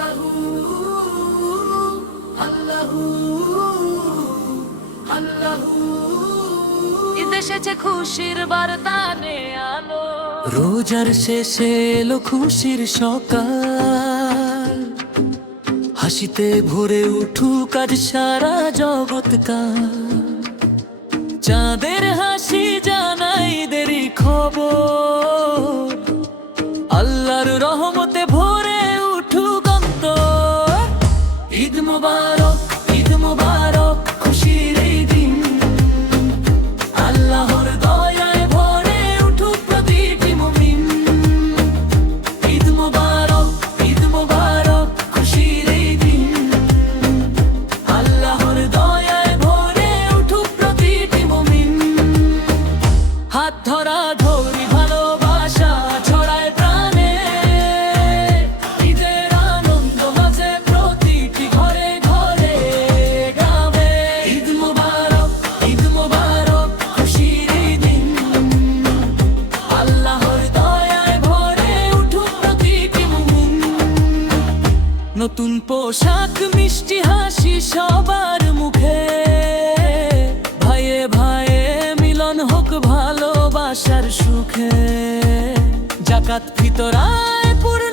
আল্লাহু আল্লাহু আল্লাহু। ঈদ এসেছে খুশির বার্তা নে আলো, রোজার শেষে এলো খুশির সকাল। হাসিতে ভরে উঠুক আজ সারা জগৎকাল। চাঁদের হাসি জানাই দেরি খবর, আল্লাহর রহমতে ভরে উঠুক অন্তর। ঈদ মুবারক, ঈদ মুবারক, খুশির এই দিন। আল্লাহর দয়ায় ভরে উঠুক প্রতিটি মুমিন। ঈদ মুবারক, ঈদ মুবারক, খুশির এই দিন। আল্লাহর দয়ায় ভরে উঠুক প্রতিটি মুমিন। হাত ধরা ধরি ভালোবাসা ছড়ায় প্রাণে, ঈদের আনন্দ মাঝে প্রতিটি ঘরে ঘরে গাবে। ঈদ মুবারক, ঈদ মুবারক, খুশির এই দিন। আল্লাহর দয়ায় ভরে উঠুক প্রতিটি মুমিন। নতুন পোশাক, মিষ্টি হাসি সবার মুখে, ভাইয়ে ভাইয়ে মিলন হোক ভালোবাসার সুখে। জাকাত ফিতরায় পূর্ণ